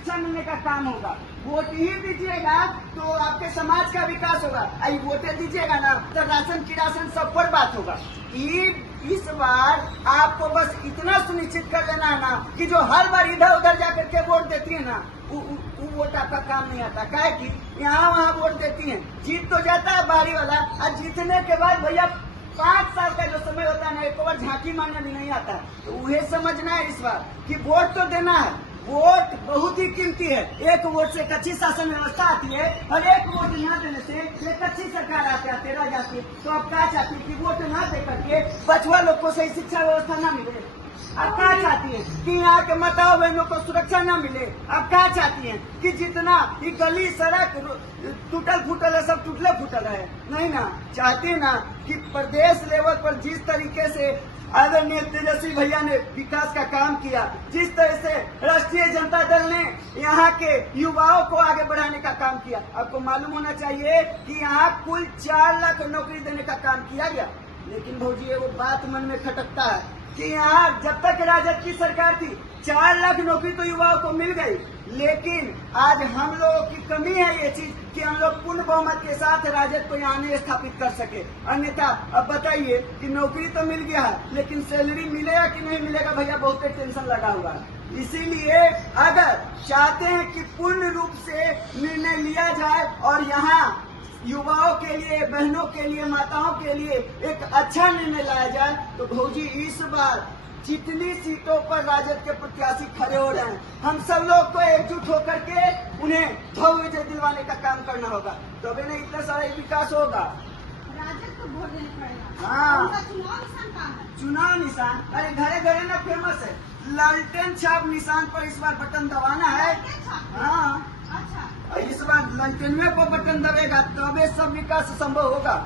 शिक्षा मिलने का काम होगा। वोट ही दीजिएगा तो आपके समाज का विकास होगा। आई वोटे दीजिएगा ना तो राशन किरासन सब पर बात होगा। इस बार आपको बस इतना सुनिश्चित कर लेना है ना कि जो हर बार इधर उधर जाकर के वोट देती है ना वो वोट आपका काम नहीं आता। क्या है कि यहाँ वहाँ वोट देती है, जीत तो जाता है बारी वाला, और जीतने के बाद भैया 5 साल का जो समय होता है ना एक बार झांकी मारने भी नहीं आता। तो उन्हें समझना है इस बार कि वोट तो देना है, वोट बहुत ही कीमती है। एक वोट से एक अच्छी शासन व्यवस्था आती है और एक वोट यहाँ देने से एक अच्छी सरकार आते रह जाती है। तो आप क्या चाहती है कि वोट ना दे करके बचवा लोग को सही शिक्षा व्यवस्था ना मिले? आप क्या चाहती है कि यहाँ के माताओं बहनों को सुरक्षा ना मिले? आप क्या चाहती हैं कि जितना ये गली सड़क टूटल फूटल है सब टूटले फूटल है? नहीं ना, चाहती ना कि प्रदेश लेवल पर जिस तरीके से आदरणीय तेजस्वी भैया ने विकास का काम किया, जिस तरह से राष्ट्रीय जनता दल ने यहाँ के युवाओं को आगे बढ़ाने का काम किया, आपको मालूम होना चाहिए कि यहाँ कुल 4 लाख नौकरी देने का काम किया गया। लेकिन भौजी वो बात मन में खटकता है कि यहाँ जब तक राजद की सरकार थी 4 लाख नौकरी तो युवाओं को मिल गई, लेकिन आज हम लोगों की कमी है ये चीज कि हम लोग पूर्ण बहुमत के साथ राजद को यहाँ नहीं स्थापित कर सके। अन्यथा अब बताइए कि नौकरी तो मिल गया है लेकिन सैलरी मिलेगा कि नहीं मिलेगा भैया, बहुत टेंशन लगा हुआ है। इसीलिए अगर चाहते हैं कि पूर्ण रूप से निर्णय लिया जाए और यहाँ युवाओं के लिए, बहनों के लिए, माताओं के लिए एक अच्छा निर्णय लाया जाए तो भौजी इस बार जितनी सीटों पर राजद के प्रत्याशी खड़े हो रहे हैं हम सब लोग को एकजुट होकर के उन्हें भव्य विजय दिलवाने का काम करना होगा, तभी नहीं इतना सारा विकास होगा। राजद को वोट देना पड़ेगा। हाँ, चुनाव निशान कहाँ है? चुनाव निशान अरे घरे घरे ना फेमस है, लालटेन छाप निशान पर इस बार बटन दबाना है। हाँ अच्छा, इस बार लालटेनवे पर बटन दबेगा तबे सब विकास संभव होगा।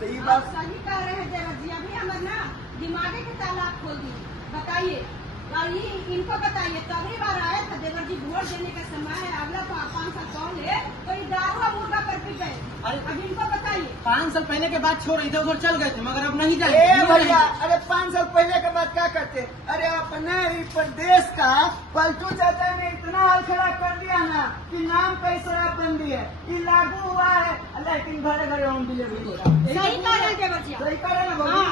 तो ये बात सही कह रहे हैं देवर जी, अभी हमारे ना दिमागे के तालाब खोल दिए। बताइए और ये इनको बताइए, तभी बार आया था देवर जी वोट देने का समय है, अगला 5 साल पहले तो ये दारुआ मुर्गा पर भी गए। अब इनको बताइए 5 साल पहले के बाद छोड़ इधर उधर चल गए थे मगर अब नहीं ए भैया, अरे 5 साल पहले के बाद क्या करते? अरे अपने ही प्रदेश का पलटू चाचा ने इतना हाल खड़ा कर दिया ना कि नाम पे शराबबंदी है, ये लागू हुआ है, लेकिन घरे घरे होम डिलीवरी हो रहा है। सही कह रहे हैं देवर जी, सही कर रहे हैं ना हाँ।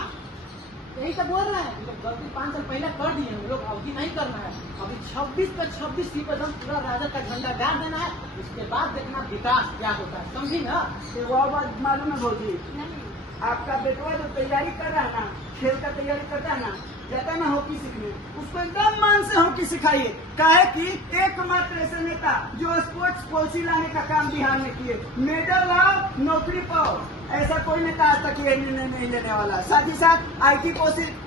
यही तो बोल रहे हैं, गलती 5 साल पहले कर दिए हम लोग, अवधि नहीं करना है। अभी 26 पे 26 सीट पर पूरा राजद का झंडा गाड़ देना है, उसके बाद देखना विकास क्या होता है, समझी ना? वो बात मालूम है भौजी, नहीं आपका बेटवा जो तैयारी कर रहा है ना, खेल का तैयारी करता है ना, जाता है ना हॉकी सीखने, उसको एकदम मन से हॉकी सिखाइए। काहे कि एकमात्र ऐसे नेता जो स्पोर्ट्स पॉलिसी लाने का काम बिहार में किए, मेडल लाओ नौकरी पाओ, ऐसा कोई नेता आज तक ये निर्णय नहीं लेने वाला। साथ ही साथ IT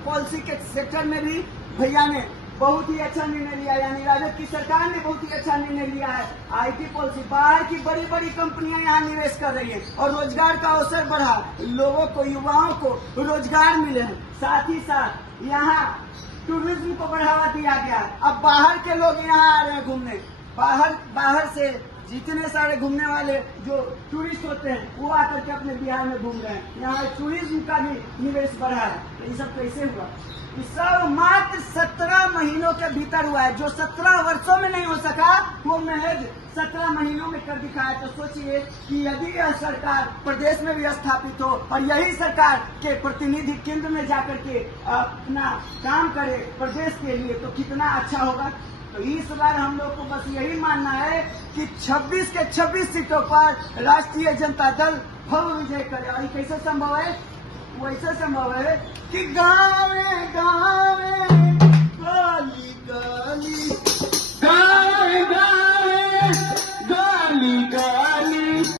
पॉलिसी के सेक्टर में भी भैया ने बहुत ही अच्छा निर्णय लिया, यानी राजद की सरकार ने बहुत ही अच्छा निर्णय लिया है। IT पॉलिसी, बाहर की बड़ी बड़ी कंपनियां यहाँ निवेश कर रही है और रोजगार का अवसर बढ़ा, लोगों को, युवाओं को रोजगार मिले हैं। साथ ही साथ यहाँ टूरिज्म को बढ़ावा दिया गया। अब बाहर के लोग यहाँ आ रहे हैं घूमने, बाहर से जितने सारे घूमने वाले जो टूरिस्ट होते हैं वो आकर के अपने बिहार में घूम रहे हैं। यहाँ टूरिज्म का भी निवेश बढ़ा है। तो ये सब कैसे हुआ? ये सब मात्र 17 महीनों के भीतर हुआ है। जो 17 वर्षों में नहीं हो सका वो महज 17 महीनों में कर दिखाया। तो सोचिए कि यदि यह सरकार प्रदेश में भी स्थापित हो और यही सरकार के प्रतिनिधि केंद्र में जाकर के अपना काम करे प्रदेश के लिए तो कितना अच्छा होगा। तो इस बार हम लोग को बस यही मानना है कि 26 के 26 सीटों पर राष्ट्रीय जनता दल भव्य विजय करे। और कैसे संभव है? वैसे संभव है कि गाँव गाँव गली गली